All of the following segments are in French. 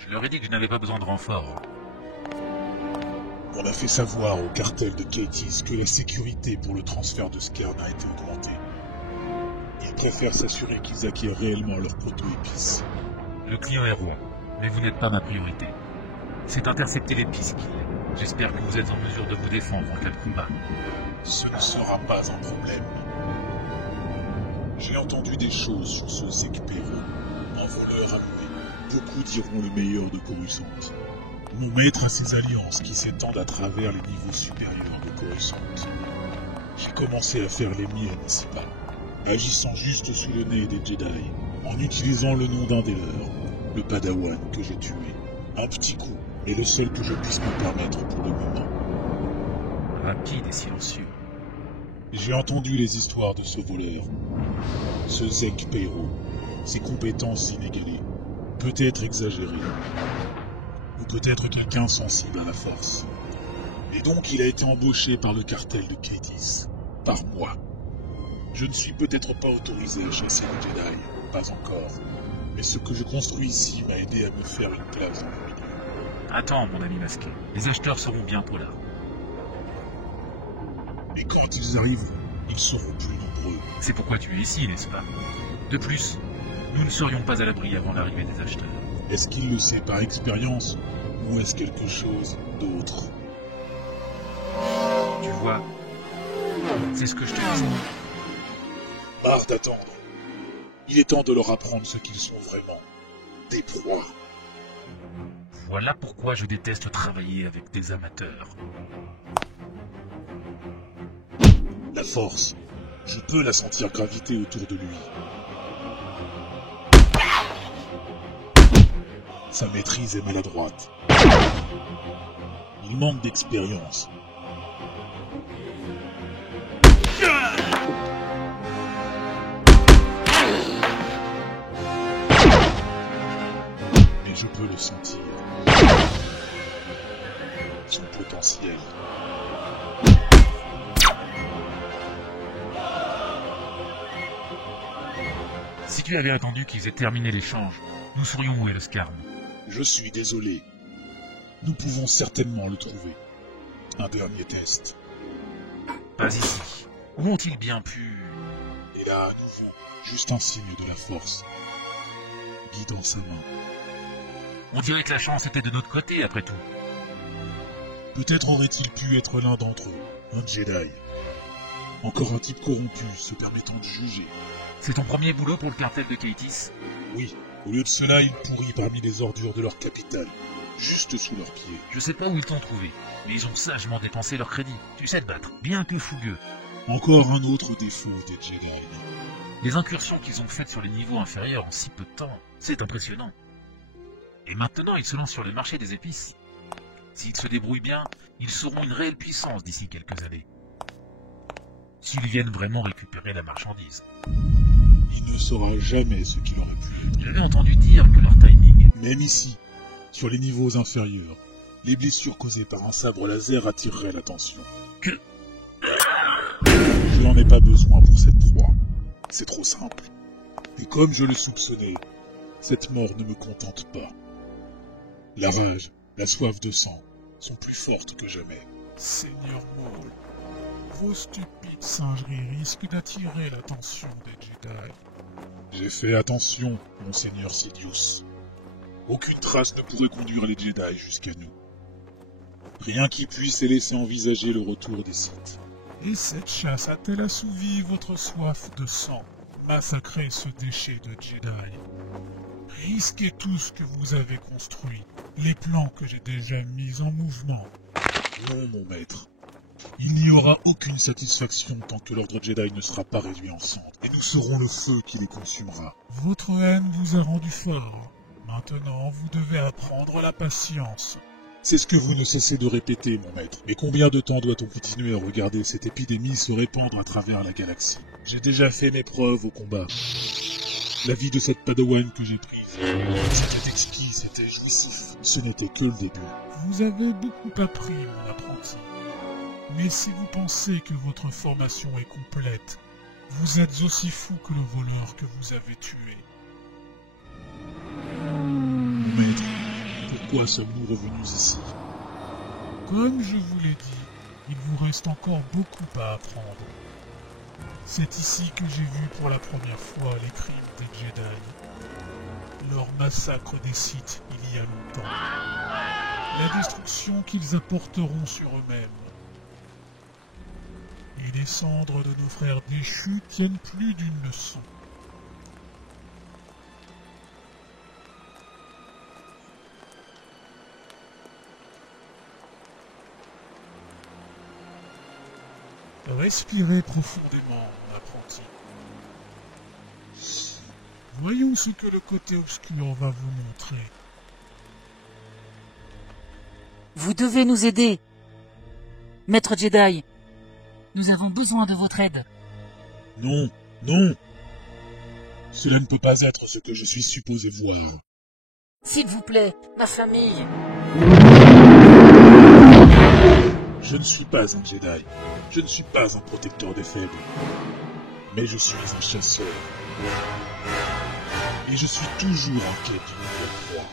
Je leur ai dit que je n'avais pas besoin de renfort. On a fait savoir au cartel de Katies que la sécurité pour le transfert de Skern a été augmentée. Ils préfèrent s'assurer qu'ils acquièrent réellement leur proto-épice. Le client est roi, mais vous n'êtes pas ma priorité. C'est intercepter l'épice qui l'est. J'espère que vous êtes en mesure de vous défendre en cas de combat. Ce ne sera pas un problème. J'ai entendu des choses sur ce Zekpero, un voleur avoué. Beaucoup diront le meilleur de Coruscant. Mon maître a ses alliances qui s'étendent à travers les niveaux supérieurs de Coruscant. J'ai commencé à faire les miennes ici-bas, agissant juste sous le nez des Jedi, en utilisant le nom d'un des leurs, le Padawan que j'ai tué. Un petit coup, et le seul que je puisse me permettre pour le moment. Rapide et silencieux. J'ai entendu les histoires de ce voleur, ce Zekpero, ses compétences inégalées, peut-être exagérées, ou peut-être quelqu'un sensible à la force. Et donc il a été embauché par le cartel de Katies, par moi. Je ne suis peut-être pas autorisé à chasser les Jedi, pas encore, mais ce que je construis ici m'a aidé à me faire une place dans le milieu. Attends, mon ami masqué. Les acheteurs seront bientôt là. Et quand ils arriveront, ils seront plus nombreux. C'est pourquoi tu es ici, n'est-ce pas? De plus, nous ne serions pas à l'abri avant l'arrivée des acheteurs. Est-ce qu'il le sait par expérience, ou est-ce quelque chose d'autre? Tu vois, c'est ce que je te dis. Marre d'attendre. Il est temps de leur apprendre ce qu'ils sont vraiment. Des proies. Voilà pourquoi je déteste travailler avec des amateurs. La force. Je peux la sentir graviter autour de lui. Sa maîtrise est maladroite. Il manque d'expérience. Mais je peux le sentir. Son potentiel. Si tu avais attendu qu'ils aient terminé l'échange, nous serions où est le Scarn? Je suis désolé. Nous pouvons certainement le trouver. Un dernier test. Pas ici. Où ont-ils bien pu... Et là, à nouveau, juste un signe de la force. Guidant sa main. On dirait que la chance était de notre côté, après tout. Peut-être aurait-il pu être l'un d'entre eux, un Jedi. Encore un type corrompu, se permettant de juger. C'est ton premier boulot pour le cartel de Katies? Oui, au lieu de cela, ils pourrient parmi les ordures de leur capitale, juste sous leurs pieds. Je sais pas où ils t'ont trouvé, mais ils ont sagement dépensé leur crédit. Tu sais te battre, bien que fougueux. Encore un autre défaut des Jedi. Les incursions qu'ils ont faites sur les niveaux inférieurs en si peu de temps, c'est impressionnant. Et maintenant, ils se lancent sur le marché des épices. S'ils se débrouillent bien, ils seront une réelle puissance d'ici quelques années. S'ils viennent vraiment récupérer la marchandise. Il ne saura jamais ce qu'il aurait pu. J'avais entendu dire que leur timing... Même ici, sur les niveaux inférieurs, les blessures causées par un sabre laser attireraient l'attention. Que... Je n'en ai pas besoin pour cette proie. C'est trop simple. Et comme je le soupçonnais, cette mort ne me contente pas. La rage, la soif de sang sont plus fortes que jamais. Seigneur Maul, vos stupides singeries risquent d'attirer l'attention des Jedi. J'ai fait attention, monseigneur Sidious. Aucune trace ne pourrait conduire les Jedi jusqu'à nous. Rien qui puisse les laisser envisager le retour des Sith. Et cette chasse a-t-elle assouvi votre soif de sang? Massacrez ce déchet de Jedi. Risquez tout ce que vous avez construit, les plans que j'ai déjà mis en mouvement. Non, mon maître. Il n'y aura aucune satisfaction tant que l'ordre Jedi ne sera pas réduit en cendres, et nous serons le feu qui les consumera. Votre haine vous a rendu fort. Maintenant, vous devez apprendre la patience. C'est ce que vous ne cessez de répéter, mon maître. Mais combien de temps doit-on continuer à regarder cette épidémie se répandre à travers la galaxie? J'ai déjà fait mes preuves au combat. La vie de cette Padawan que j'ai prise, c'était exquis, c'était jouissif. Ce n'était que le début. Vous avez beaucoup appris, mon apprenti. Mais si vous pensez que votre formation est complète, vous êtes aussi fou que le voleur que vous avez tué. Mon maître, Pourquoi sommes-nous revenus ici? Comme je vous l'ai dit, il vous reste encore beaucoup à apprendre. C'est ici que j'ai vu pour la première fois les crimes des Jedi. Leur massacre des Sith il y a longtemps. La destruction qu'ils apporteront sur eux-mêmes. Et les cendres de nos frères déchus tiennent plus d'une leçon. Respirez profondément, apprenti. Voyons ce que le côté obscur va vous montrer. Vous devez nous aider. Maître Jedi, nous avons besoin de votre aide. Non, non. Cela ne peut pas être ce que je suis supposé voir. S'il vous plaît, ma famille. Je ne suis pas un Jedi. Je ne suis pas un protecteur des faibles. Mais je suis un chasseur. Et je suis toujours en quête d'une nouvelle proie.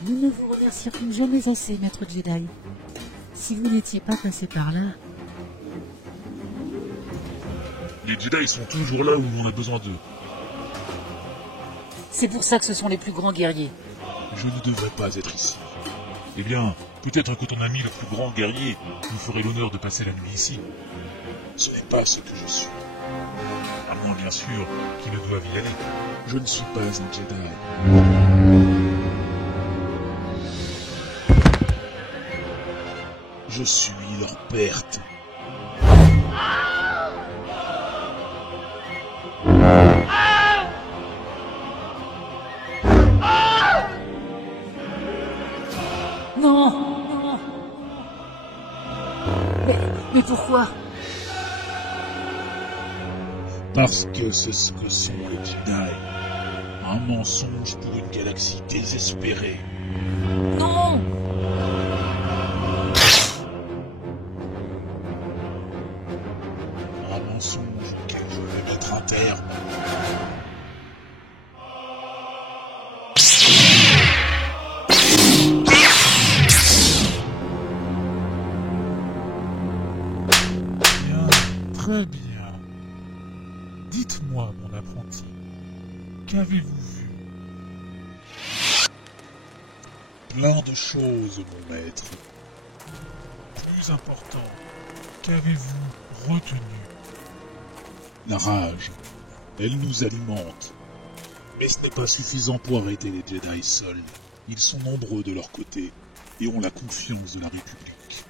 Nous ne vous remercierons jamais assez, Maître Jedi. Si vous n'étiez pas passé par là... Les Jedi sont toujours là où on a besoin d'eux. C'est pour ça que ce sont les plus grands guerriers. Je ne devrais pas être ici. Eh bien, peut-être que ton ami le plus grand guerrier nous ferait l'honneur de passer la nuit ici. Ce n'est pas ce que je suis. À moins, bien sûr, qu'ils ne doivent y aller. Je ne suis pas un Jedi. Je suis leur perte. Non, non. Mais pourquoi? Parce que c'est ce que sont les Jedi. Un mensonge pour une galaxie désespérée. Non! Un mensonge auquel je vais mettre un terme. Bien, très bien. Dites-moi, mon apprenti, qu'avez-vous vu? Plein de choses, mon maître. Plus important, qu'avez-vous retenu? La rage, elle nous alimente. Mais ce n'est pas suffisant pour arrêter les Jedi seuls. Ils sont nombreux de leur côté et ont la confiance de la République.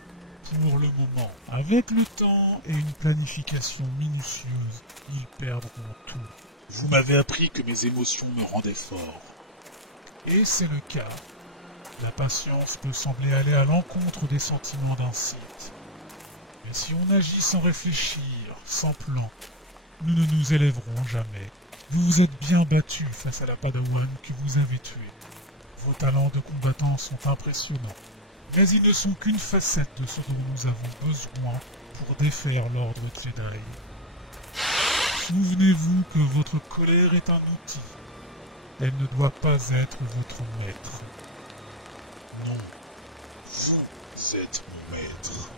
Pour le moment, avec le temps et une planification minutieuse, ils perdront tout. Vous m'avez appris que mes émotions me rendaient fort. Et c'est le cas. La patience peut sembler aller à l'encontre des sentiments d'un Sith. Mais si on agit sans réfléchir, sans plan, nous ne nous élèverons jamais. Vous vous êtes bien battu face à la Padawan que vous avez tuée. Vos talents de combattant sont impressionnants. Mais ils ne sont qu'une facette de ce dont nous avons besoin pour défaire l'ordre Jedi. Souvenez-vous que votre colère est un outil. Elle ne doit pas être votre maître. Non, vous êtes mon maître.